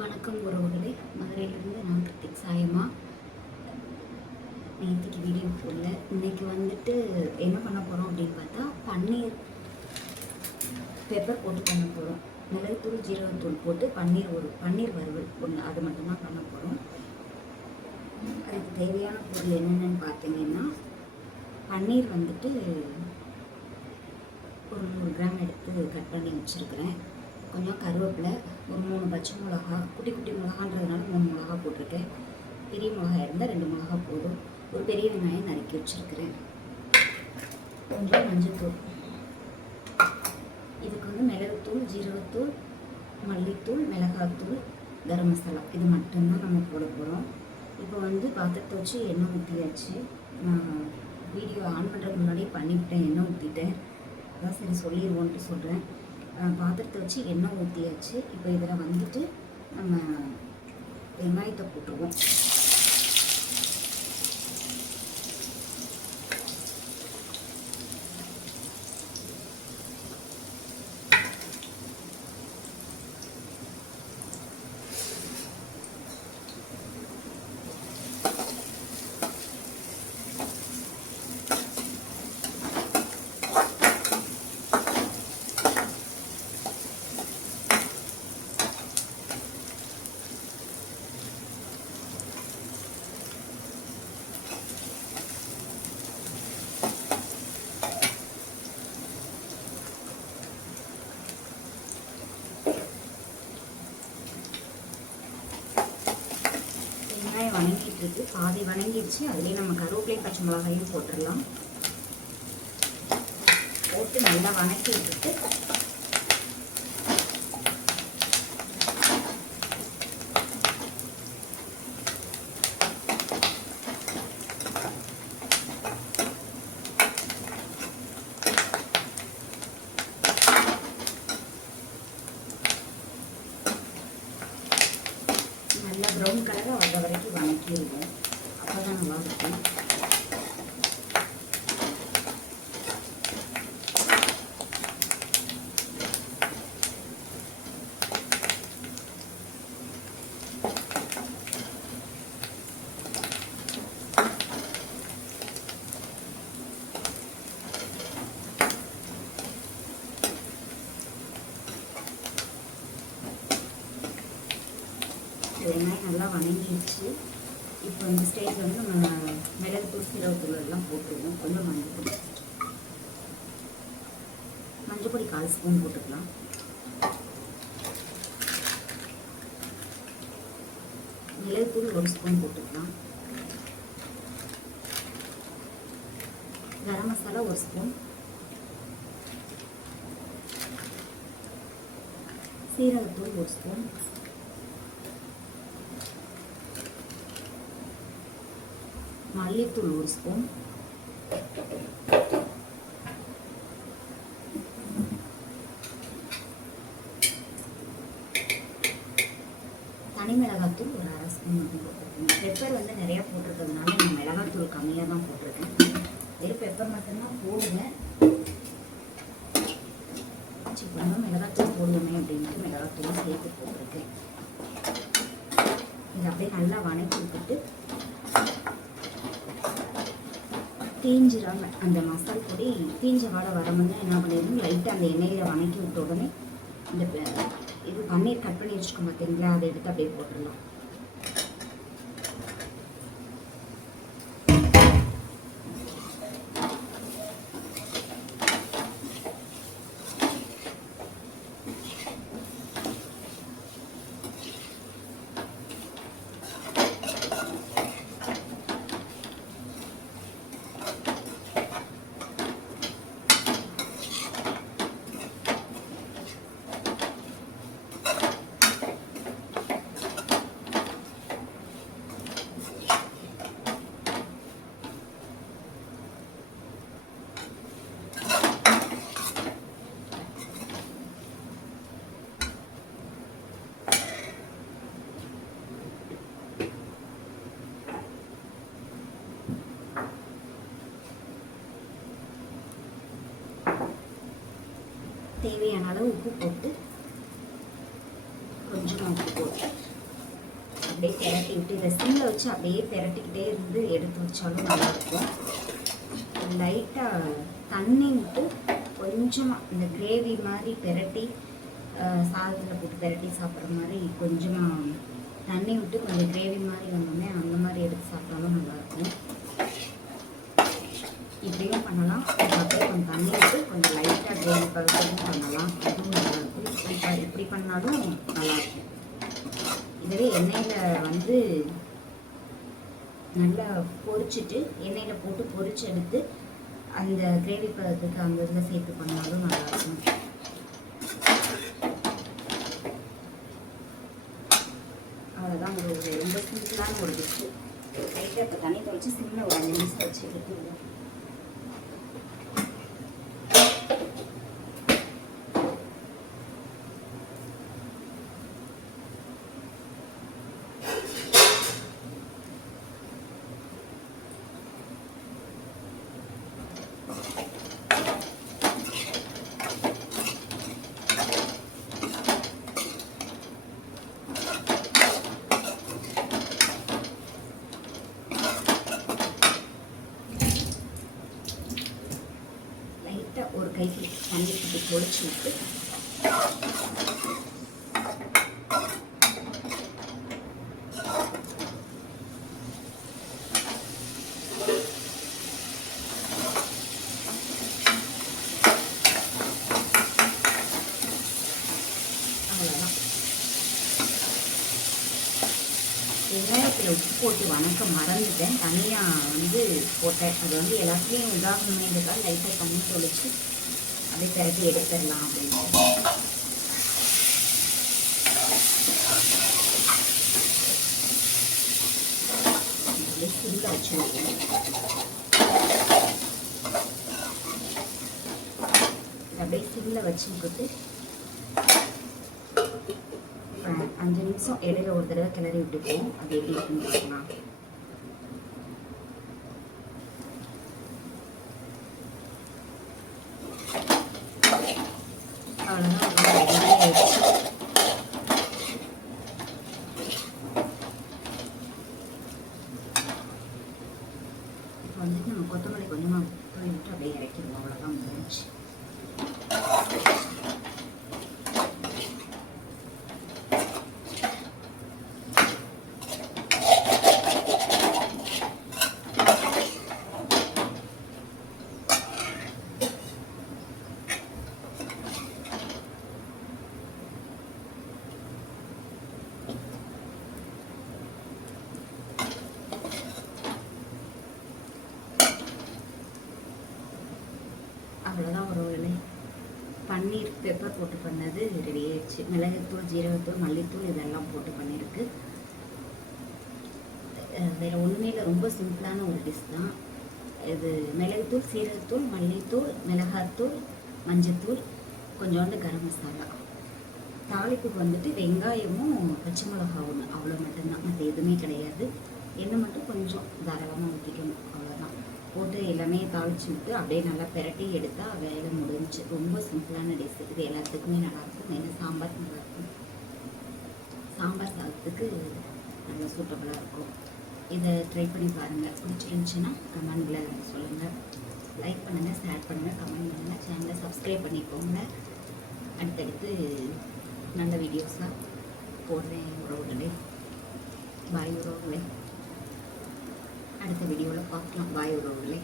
வணக்கம் உறவுகளே, மதுரையிலிருந்து நான் கிருத்திக் சாயமா. நேற்றுக்கு வீடியோ போடல. இன்றைக்கி வந்துட்டு என்ன பண்ண போகிறோம் அப்படின்னு பார்த்தா பன்னீர் பெப்பர் போட்டு பண்ண போகிறோம். மிளகுத்தூள் ஜீரகத்தூள் போட்டு பன்னீர் வறுவல் ஒன்று, அது மட்டும்தான் பண்ண போகிறோம். அதுக்கு தேவையான பொருள் என்னென்னு பார்த்தீங்கன்னா, பன்னீர் வந்துட்டு ஒரு 100 கிராம் எடுத்து கட் பண்ணி வச்சுருக்கிறேன். கொஞ்சம் கருவேப்பிலை, ஒரு 3 பச்சை மிளகா, குட்டி குட்டி மிளகான்றதுனால 3 மிளகா போட்டிருக்கேன். பெரிய மிளகாய் இருந்தால் 2 மிளகா போதும். ஒரு பெரிய வெங்காயம் நறுக்கி வச்சுருக்கிறேன். கொஞ்சம் மஞ்சள்தூள். இதுக்கு வந்து மிளகுத்தூள், ஜீரகத்தூள், மல்லித்தூள், மிளகாத்தூள், கரம் மசாலா, இது மட்டும்தான் நம்ம போட போகிறோம். இப்போ வந்து பாத்திரத்தை வச்சு எண்ணெய் ஊற்றியாச்சு. நான் வீடியோ ஆன் பண்ணுறதுக்கு முன்னாடியே பண்ணிவிட்டேன், எண்ணெய் ஊற்றிட்டேன். அதான் சரி சொல்லிடுவோன்ட்டு சொல்கிறேன். பாத்திரத்தை வச்சு எண்ணெய் ஊற்றியாச்சு. இப்போ இதில் வந்துட்டு நம்ம வெங்காயத்தை போட்டுருவோம். வணங்கிட்டு இருக்கு, பாதி வணங்கிடுச்சு. அதுலேயே நம்ம கருவேப்பிலையும் பச்சை மிளகாயும் போட்டுடலாம். போட்டு நல்லா வணக்கி விட்டுட்டு நல்லா ப்ரௌன் கலராக வர வரைக்கும் வணக்கிடுவோம். அப்போ தான் நல்லா இருக்கும். வெங்காயம் நல்லா வணங்கிடுச்சு. இப்போ இந்த ஸ்டேஜ் வந்து நம்ம மிளகுத்தூள், சீரகத்தூள் எல்லாம் போட்டுருவோம். கொஞ்சம் மஞ்சள் பொடி 1/4 ஸ்பூன் போட்டுக்கலாம். மிளகுத்தூள் 1 ஸ்பூன் போட்டுக்கலாம். கரம் மசாலா 1 ஸ்பூன், சீரகத்தூள் 1 ஸ்பூன், மல்லித்தூள் 1 ஸ்பூன், தனி மிளகாத்தூள் ஒரு 1/2 ஸ்பூன் மட்டும் போட்டிருக்கேன். பெப்பர் வந்து நிறையா போட்டிருக்கிறதுனால நான் மிளகாத்தூள் கம்மியாக தான் போட்டிருக்கேன். வெறும் பெப்பர் மட்டும்தான் போடுவேன். கொஞ்சம் மிளகாத்தூள் போடுவேன் அப்படின்ட்டு மிளகாத்தூள் சேர்த்து போட்டிருக்கேன். இதை அப்படியே நல்லா வணக்கி விட்டுட்டு தீஞ்சிடாம அந்த மசால் பொடி தீஞ்ச வாடை வரமுன்னு என்ன பண்ணிடணும், லைட்டாக அந்த எண்ணெயில் வணக்கி விட்ட உடனே இந்த இது பன்னீர் கட் பண்ணி வச்சுக்கோங்க பார்த்தீங்களா, அதை எடுத்து அப்படியே போட்டுடலாம். தேவையான அளவு உப்பு போட்டு கொஞ்சமாக உப்பு போட்டு அப்படியே பெரட்டி விட்டு இதை சிம்மில் வச்சு அப்படியே பெரட்டிக்கிட்டே இருந்து எடுத்து வச்சாலும் நல்லாயிருக்கும். லைட்டாக தண்ணி விட்டு கொஞ்சமாக இந்த கிரேவி மாதிரி பெரட்டி சாதத்தில் போட்டு பெரட்டி சாப்பிட்ற மாதிரி கொஞ்சமாக தண்ணி விட்டு கொஞ்சம் கிரேவி மாதிரி வந்தோடனே அந்த மாதிரி எடுத்து சாப்பிட்டாலும் நல்லாயிருக்கும். இப்படியும் பண்ணலாம். அப்படியே கொஞ்சம் தண்ணி விட்டு கொஞ்சம் லைட்டாக கிரேவி பதத்தையும் பண்ணலாம். அதுவும் நல்லாயிருக்கும். இப்படி பண்ணாலும் நல்லாயிருக்கும். இதுவே எண்ணெயில் வந்து நல்லா பொரிச்சிட்டு எண்ணெயில் போட்டு பொரிச்சு எடுத்து அந்த கிரேவி பதத்துக்கு அந்த இதில் சேர்த்து பண்ணாலும் நல்லாயிருக்கும். அவ்வளோதான். ஒரு ரொம்ப சிம்பிளான ஒரு டிஷ்ஷு. லைட்டாக இப்போ தண்ணி தொலைச்சி சிம்மில் ஒரு 5 நிமிஷம் வச்சு எடுத்துருவோம். ஒரு கைக்கு தண்ணி போட்டு பொடிச்சு விட்டு அவ்வளோதான். வெங்காயத்தில் உப்பு போட்டு வணக்க மறந்துட்டேன். தனியாக வந்து போட்டேன். அது வந்து எல்லாத்துலேயும் உதாரணத்துக்காக லைட்டாக தண்ணி தொளிச்சு அப்படியே திரட்டி எடுத்துடலாம் அப்படின்னு. அப்படியே சிம்மில் வச்சுருக்கேன். அப்படியே சிம்மில் வச்சுக்கிட்டு 5 நிமிஷம் இடையில ஒரு தடவை கிளறி விட்டுப்போம். அது எப்படி இருக்குன்னு பார்க்கலாம். அவ்வளோதான். இப்போ வந்துட்டு நம்ம கொத்தமல்லி கொஞ்சமாக தூவி விட்டு அப்படியே இறக்கிடுவோம். அவ்வளோதான் முடிஞ்சிச்சு. அவ்வளோதான். ஒரு பன்னீர் பெப்பர் போட்டு பண்ணது ரெடி ஆயிடுச்சு. மிளகுத்தூள், ஜீரகத்தூள், மல்லித்தூள் இதெல்லாம் போட்டு பண்ணியிருக்கு. வேறு ஒன்றுமே இல்லை. ரொம்ப சிம்பிளான ஒரு டிஷ் தான் இது. மிளகுத்தூள், சீரகத்தூள், மல்லித்தூள், மிளகாத்தூள், மஞ்சத்தூள், கொஞ்சோண்டு கரம் மசாலா. தாளிப்புக்கு வந்துட்டு வெங்காயமும் பச்சை மிளகாவும் அவ்வளோ மட்டும்தான். மற்ற எதுவுமே கிடையாது. எண்ணெய் மட்டும் கொஞ்சம் தாராளமாக ஊற்றிக்கணும். அவ்வளோதான். போட்டு எல்லாமே தாளித்து விட்டு அப்படியே நல்லா பெரட்டி எடுத்தால் வேலை முடிஞ்சிச்சு. ரொம்ப சிம்பிளான டிஷ். இது எல்லாத்துக்குமே நல்லாயிருக்கும். ஏன்னா சாம்பார் நல்லாயிருக்கும். சாம்பார் சாதத்துக்கு நல்லா சூட்டபுளாக இருக்கும். இதை ட்ரை பண்ணி பாருங்கள். பிடிச்சிருந்துச்சுன்னா கமெண்டில் சொல்லுங்கள். லைக் பண்ணுங்கள், ஷேர் பண்ணுங்கள், கமெண்ட் பண்ணுங்கள். சேனலை சப்ஸ்கிரைப் பண்ணிக்கோங்க. அடுத்தடுத்து நல்ல வீடியோஸாக போடுறேன் உறவுகளே. பாய் உறவுகளே. அடுத்த வீடியோவில் பார்க்கலாம். பாய் உறவுகளே.